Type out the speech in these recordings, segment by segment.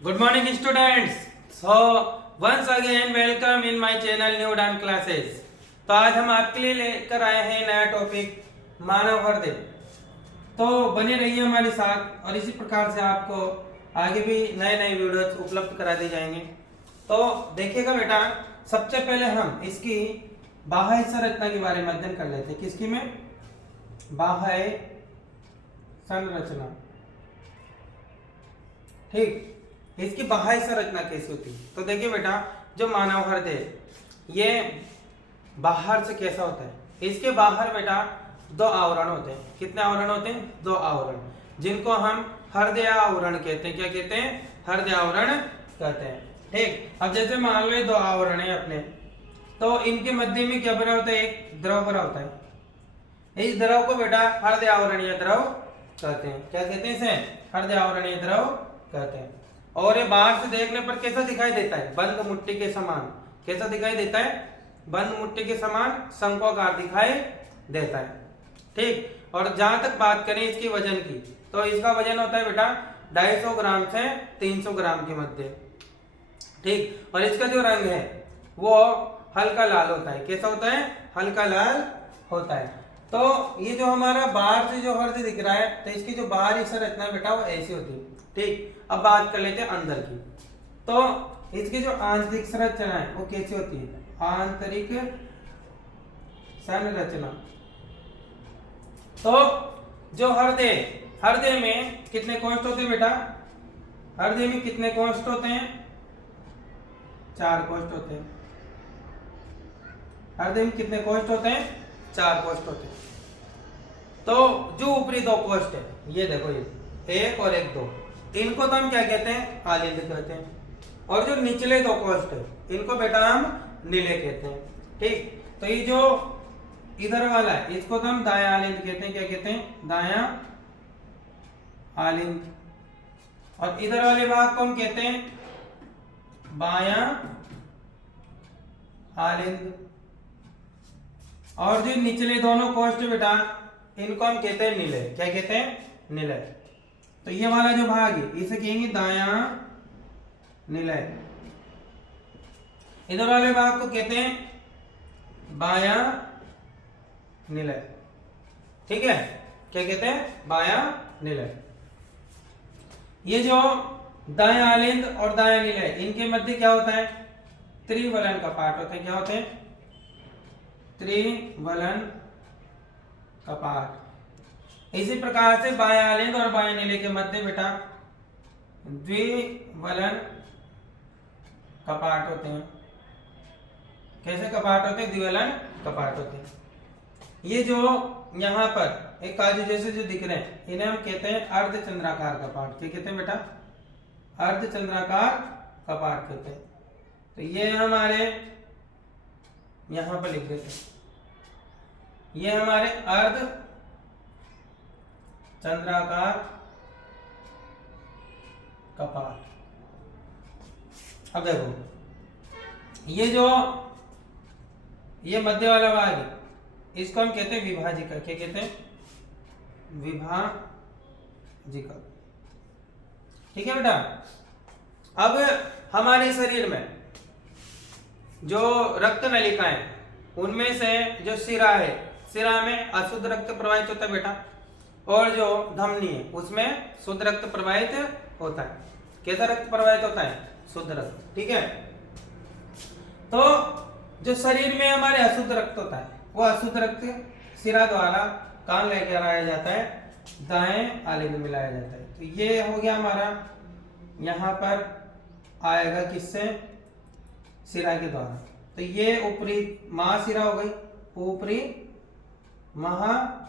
Good morning, students. So once again welcome in my channel New Dance Classes. तो आज हम आपके लिए लेकर आए हैं नया टॉपिक मानव हृदय। तो बने रहिए हमारे साथ और इसी प्रकार से आपको आगे भी नए नए वीडियोस उपलब्ध करा दिए जाएंगे। तो देखिएगा बेटा, सबसे पहले हम इसकी बाह्य संरचना के बारे में अध्ययन कर लेते हैं। किसकी में? बाह्य संरचना। ठीक, इसकी बाह्य संरचना कैसी होती है? तो देखिए बेटा, जो मानव हृदय ये बाहर से कैसा होता है? इसके बाहर बेटा दो आवरण होते हैं। कितने आवरण होते हैं? दो आवरण, जिनको हम हृदय आवरण कहते हैं। क्या कहते हैं? हृदय आवरण कहते हैं। ठीक, अब जैसे मान लो ये दो आवरण है अपने, तो इनके मध्य में क्या बना होता है? एक द्रव बना होता है। इस द्रव को बेटा हृदय आवरणीय द्रव कहते हैं। क्या कहते हैं इसे? हृदय आवरणीय द्रव कहते हैं। और ये बाहर से देखने पर कैसा दिखाई देता है? बंद मुट्ठी के समान। कैसा दिखाई देता है? बंद मुट्ठी के समान शंक्वाकार दिखाई देता है। ठीक, और जहां तक बात करें इसकी वजन की, तो इसका वजन होता है बेटा 250 ग्राम से 300 ग्राम के मध्य। ठीक, और इसका जो रंग है वो हल्का लाल होता है। कैसा होता है? हल्का लाल होता है। तो ये जो हमारा बाहर से जो हृदय दिख रहा है, तो इसकी जो बाहरी संरचना बेटा वो ऐसी होती है। ठीक, अब बात कर लेते हैं अंदर की। तो इसकी जो आंतरिक संरचना है वो कैसी होती है? आंतरिक संरचना। तो जो हृदय में कितने कोष्ठ होते हैं बेटा? हृदय में कितने कोष्ठ होते हैं? 4 कोष्ठ होते हैं। हृदय में कितने कोष्ठ होते हैं? 4 कोष्ठ होते हैं। तो जो ऊपरी 2 कोष्ठ है, ये देखो, ये 1 और 1 2, इनको तो हम क्या कहते हैं? आलिंद कहते हैं। और जो निचले 2 कोष्ठ है, इनको बेटा हम नीले कहते हैं। ठीक, तो ये जो इधर वाला है, इसको तो हम दायां आलिंद कहते हैं। क्या कहते हैं? दायां आलिंद। और इधर वाले भाग को हम कहते हैं बायां आलिंद। और जो निचले दोनों कोष्ठ बेटा, इनको हम कहते हैं नीले। क्या कहते हैं? नीले। तो ये वाला जो भाग है इसे कहेंगे दायां निलय। इधर वाले भाग को कहते हैं बायां निलय। ठीक है, क्या कहते हैं? बायां निलय। ये जो दायां आलिंद और दायां निलय, इनके मध्य क्या होता है? त्रिवलन कपाट होते हैं। क्या होते हैं? त्रिवलन कपाट। इसी प्रकार से बायां आलिंद और बायां निलय के मध्य बेटा द्विवलन कपाट होते हैं। कैसे कपाट होते हैं? द्विवलन कपाट होते हैं। ये जो यहाँ पर एक काजू जैसे जो दिख रहे हैं, इन्हें हम कहते हैं अर्धचंद्राकार कपाट। क्या कहते हैं बेटा? अर्धचंद्राकार कपाट कहते हैं। तो ये हमारे यहाँ पर लिख देते हैं, ये हमारे अर्ध चंद्राकार कपाट। अब देखो, ये मध्य वाला भाग है, इसको हम कहते हैं विभाजिका। क्या कहते हैं? विभाजिका। ठीक है बेटा। अब हमारे शरीर में जो रक्त नलिकाएं, उनमें से जो शिरा है, शिरा में अशुद्ध रक्त प्रवाहित होता है बेटा, और जो धमनी है उसमें शुद्ध रक्त प्रवाहित होता है। कैसा रक्त प्रवाहित होता है? शुद्ध रक्त। ठीक है। तो जो शरीर में हमारे अशुद्ध रक्त होता है, वो अशुद्ध रक्त शिरा द्वारा कहाँ लेकर आया जाता है? दाएं आलिंद में लाया जाता है। तो ये हो गया हमारा, यहाँ पर आएगा किससे? शिरा के द्वारा। तो ये ऊपरी महाशिरा हो गई, ऊपरी महाशिरा।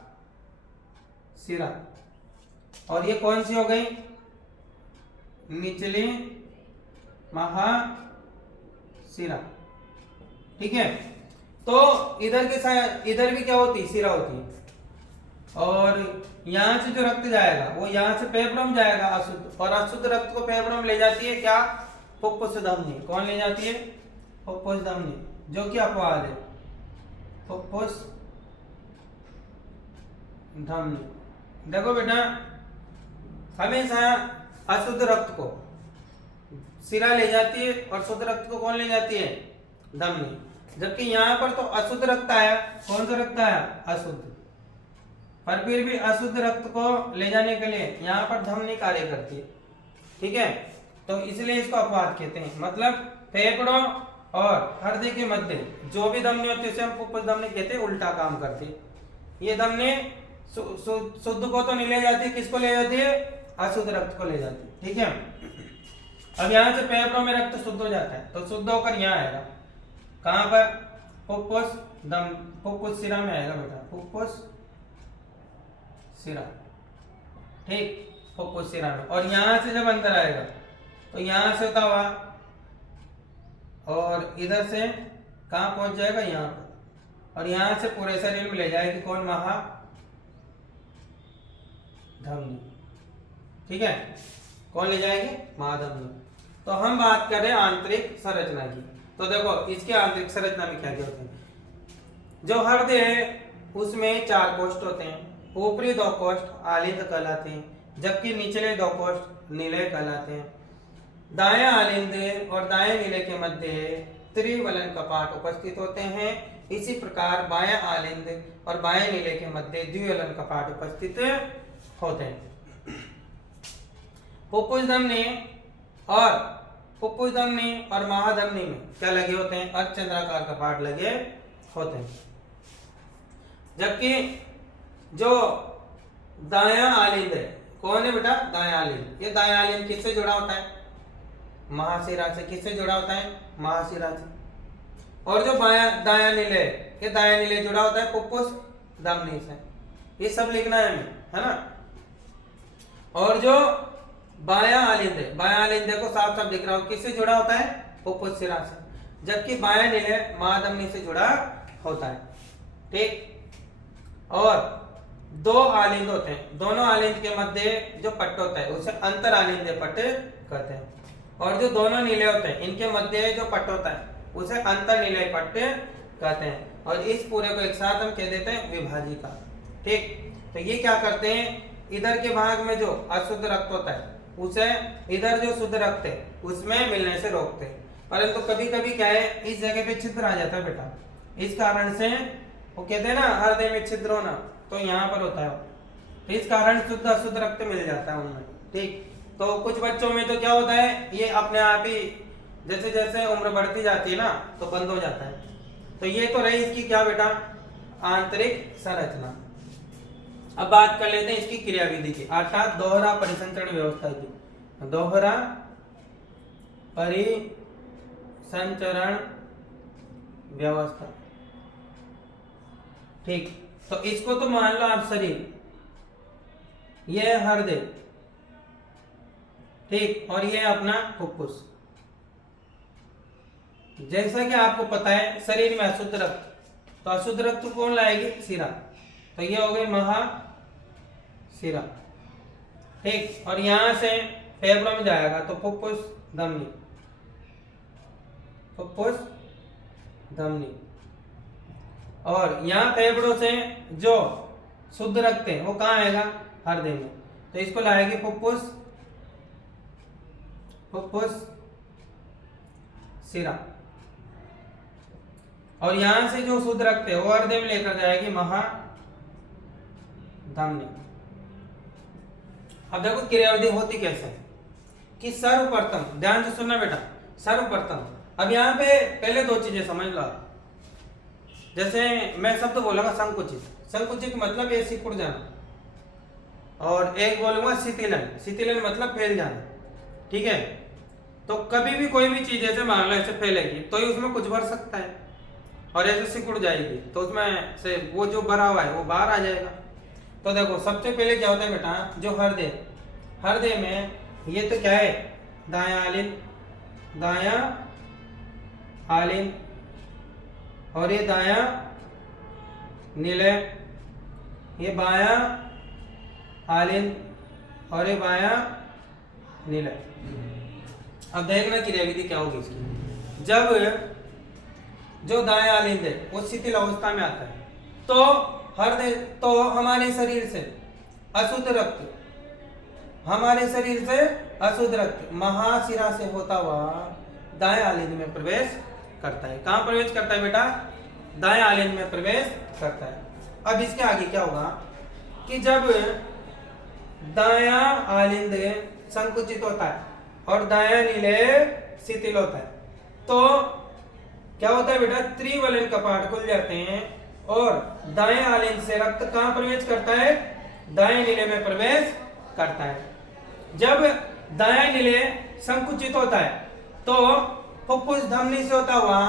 और ये कौन सी हो गई? निचली महाशिरा। ठीक है। तो इधर के साथ इधर भी क्या होती है? शिरा होती है। और यहां से जो रक्त जाएगा वो यहां से फेफड़ों में जाएगा अशुद्ध, और अशुद्ध रक्त को फेफड़ों में ले जाती है क्या? फुफ्फुस धमनी। कौन ले जाती है? फुफ्फुस धमनी, जो कि अपवाद है। फुफ्फुस धमनी। देखो बेटा, हमेशा अशुद्ध रक्त को सिरा ले जाती है और शुद्ध रक्त को कौन ले जाती है? धमनी। जबकि यहाँ पर तो अशुद्ध रक्त आया, कौन सा रक्त आया? अशुद्ध। पर फिर भी अशुद्ध रक्त को ले जाने के लिए यहाँ पर धमनी कार्य करती है, ठीक है। तो इसलिए इसको अपवाद कहते हैं। मतलब फेफड़ों और हृदय के मध्य जो भी धमनी होती है उसे हम फुफ्फुस धमनी कहते हैं, उल्टा काम करती है। ये धमनी शुद्ध को तो नहीं ले जाती, किसको ले जाती है? अशुद्ध रक्त को ले जाती है, ठीक है। अब यहाँ से फेफड़ों में रक्त शुद्ध हो जाता है, तो शुद्ध होकर यहाँ आएगा, कहाँ पर? फुफ्फुस फुफ्फुस सिरा में आएगा बेटा, फुफ्फुस सिरा, ठीक, फुफ्फुस सिरा में। और यहाँ से जब अंदर आएगा तो यहाँ से होता हुआ और इधर से कहाँ पहुंच जाएगा? यहाँ पर। और यहाँ से पूरे शरीर में ले जाएगी कौन? महाधमनी, ठीक है। कौन ले जाएगी? महाधमनी। तो हम बात कर रहे हैं आंतरिक संरचना की। तो देखो इसके आंतरिक संरचना में क्या क्या होते हैं। जो हृदय है उसमें 4 कोष्ठ होते हैं। ऊपरी 2 कोष्ठ आलिंद कहलाते हैं, जबकि निचले 2 कोष्ठ निलय कहलाते हैं। दाएं आलिंद और दाएं निलय के मध्य त्रिवलन कपाट उपस्थित होते हैं। इसी प्रकार बाएं आलिंद और बाएं निलय के मध्य द्विवलन कपाट उपस्थित होते हैं। फुफ्फुस धमनी और महाधमनी में क्या लगे होते हैं? अर्धचंद्राकार कपाट लगे होते हैं। जबकि जो दायां आलिंद है, कौन है बेटा? दायां आलिंद। ये दायां आलिंद किससे जुड़ा होता है? महाशिरा से। किससे जुड़ा होता है? महाशिरा से। और जो दायां निलय, ये दायां निलय जुड़ा होता है फुफ्फुस धमनी से। ये सब लिखना है हमें, है ना। और जो बायां आलिंद है, बायां आलिंद देखो साफ साफ दिख रहा हो, किससे जुड़ा होता है? फुफ्फुस सिरा से। जबकि बायां निलय महाधमनी से जुड़ा होता है, ठीक। और 2 आलिंद होते हैं, दोनों आलिंद के मध्य जो पट्ट होता है उसे अंतर आलिंद पट्ट कहते हैं। और जो दोनों निलय होते हैं इनके मध्य जो पट्ट होता है उसे अंतर निलय पट्ट कहते हैं। और इस पूरे को एक साथ हम कह देते हैं विभाजिका, ठीक। तो ये क्या करते हैं? इधर के भाग में जो अशुद्ध रक्त होता है उसे इधर जो शुद्ध रक्त है उसमें मिलने से रोकते हैं। परंतु कभी कभी क्या है, इस जगह पे छिद्र आ जाता है बेटा, इस कारण से वो कहते हैं ना हृदय में छिद्र होना, तो यहाँ पर होता है। तो इस कारण शुद्ध अशुद्ध रक्त मिल जाता है उनमें, ठीक। तो कुछ बच्चों में तो क्या होता है, ये अपने आप ही जैसे जैसे उम्र बढ़ती जाती है ना तो बंद हो जाता है। तो ये तो रही इसकी क्या बेटा? आंतरिक संरचना। अब बात कर लेते हैं इसकी क्रियाविधि की, अर्थात दोहरा परिसंचरण व्यवस्था की। दोहरा परिसंचरण व्यवस्था, ठीक। तो इसको तो मान लो आप शरीर, ये हृदय, ठीक, और ये अपना फुफ्फुस। जैसा कि आपको पता है शरीर में अशुद्ध रक्त, तो अशुद्ध रक्त कौन लाएगी? शिरा। तो ये हो गई महाशिरा, ठीक। और यहां से फेफड़ों में जाएगा तो फुफ्फुस धमनी, फुफ्फुस धमनी। और यहाँ फेफड़ों से जो शुद्ध रक्त है वो कहाँ आएगा? हृदय में। तो इसको लाएगी फुफ्फुस सिरा। और यहां से जो शुद्ध रक्त है वो हृदय में लेकर जाएगी महाधमनी। अब देखो क्रियाविधि होती कैसे कि सर्वप्रथम, ध्यान से सुनना बेटा, सर्वप्रथम। अब यहाँ पे पहले 2 चीजें समझ लो। जैसे मैं शब्द बोलूंगा संकुचित, संकुचित मतलब ये सिकुड़ जाना, और एक बोलूंगा शिथिलन, शिथिलन मतलब फैल जाना, ठीक है। तो कभी भी कोई भी चीज ऐसे मान लो ऐसे फैलेगी तो ही उसमें कुछ भर सकता है, और ऐसे सिकुड़ जाएगी तो उसमें से वो जो भरा हुआ है वो बाहर आ जाएगा। तो देखो सबसे पहले क्या होता है बेटा, जो हृदय में ये तो क्या है? दायां आलिंद, और ये दायां निलय, ये बायां आलिंद और ये बायां निलय। अब देखना क्रियाविधि क्या होगी इसकी। जब जो दायां आलिंद है वो शिथिल अवस्था में आता है तो हृदय, तो हमारे शरीर से अशुद्ध रक्त हमारे शरीर से अशुद्ध रक्त महाशिरा से होता हुआ दाएं आलिंद में प्रवेश करता है। कहां प्रवेश करता है बेटा? दाएं आलिंद में प्रवेश करता है। अब इसके आगे क्या होगा कि जब दायां आलिंद संकुचित होता है और दायां निलय शिथिल होता है तो क्या होता है बेटा? त्रिवलन कपाट खुल जाते हैं और दाएं आलिंद से रक्त कहां प्रवेश करता है? दाएं निलय में प्रवेश करता है। जब दायां निलय संकुचित होता है तो फुफ्फुस धमनी से होता हुआ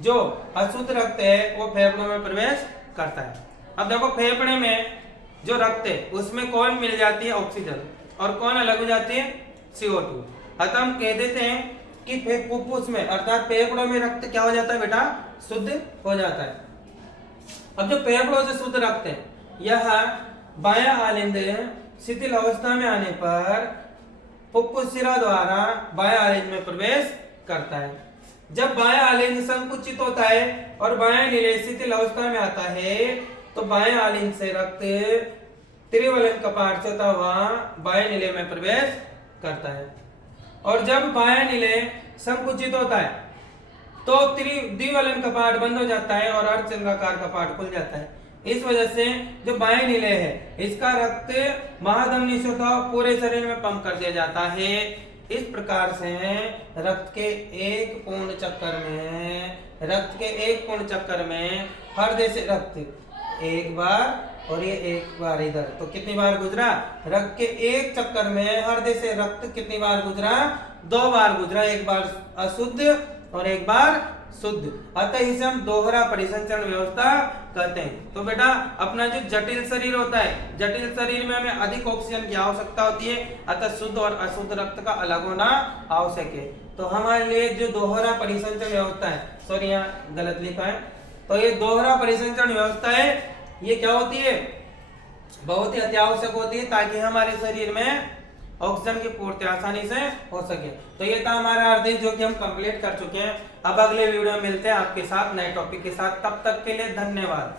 जो अशुद्ध रक्त है वो फेफड़ों में प्रवेश करता है। अब देखो फेफड़े में जो रक्त है उसमें कौन मिल जाती है? ऑक्सीजन, और कौन अलग हो जाती है? CO2। अतः हम कह देते हैं कि फुफ्फुस में अर्थात फेफड़ों में रक्त क्या हो जाता है बेटा? शुद्ध हो जाता है। अब जो फेफड़ों से शुद्ध रक्त है यह बायां आलिंद शिथिल अवस्था में आने पर फुफ्फुस शिरा द्वारा बायां आलिंद में प्रवेश करता है। जब बायां आलिंद संकुचित होता है और बायां निलय शिथिल अवस्था में आता है तो बाएं आलिंद से रक्त त्रिवलन कपाट से होता हुआ बाएं निलय में प्रवेश करता है। और जब बायां निलय संकुचित होता है तो द्विवलन कपाट बंद हो जाता है और अर्धचंद्राकार कपाट खुल जाता है। इस वजह से जो बाएं निलय है इसका रक्त महाधमनी से होता हुआ पूरे शरीर में पंप कर दिया जाता है। इस प्रकार से रक्त के एक पूर्ण चक्कर में हृदय से रक्त एक बार और ये एक बार इधर, तो कितनी बार गुजरा? रक्त के एक चक्कर में हृदय से रक्त कितनी बार गुजरा? 2 बार गुजरा, एक बार अशुद्ध और एक बार शुद्ध। अतः इसे हम दोहरा परिसंचरण व्यवस्था कहते हैं। तो बेटा अपना जो जटिल शरीर होता है, जटिल शरीर में हमें अधिक ऑक्सीजन की आवश्यकता होती है, अतः शुद्ध और अशुद्ध रक्त का अलग होना आवश्यक है। तो हमारे लिए जो दोहरा परिसंचरण व्यवस्था है, सॉरी यहाँ गलत लिखा है, तो ये दोहरा परिसंचरण व्यवस्था है, ये क्या होती है? बहुत ही अत्यावश्यक होती है ताकि हमारे शरीर में ऑक्सीजन की पूर्ति आसानी से हो सके। तो ये था हमारा अर्धेश जो कि हम कंप्लीट कर चुके हैं। अब अगले वीडियो में मिलते हैं आपके साथ नए टॉपिक के साथ। तब तक के लिए धन्यवाद।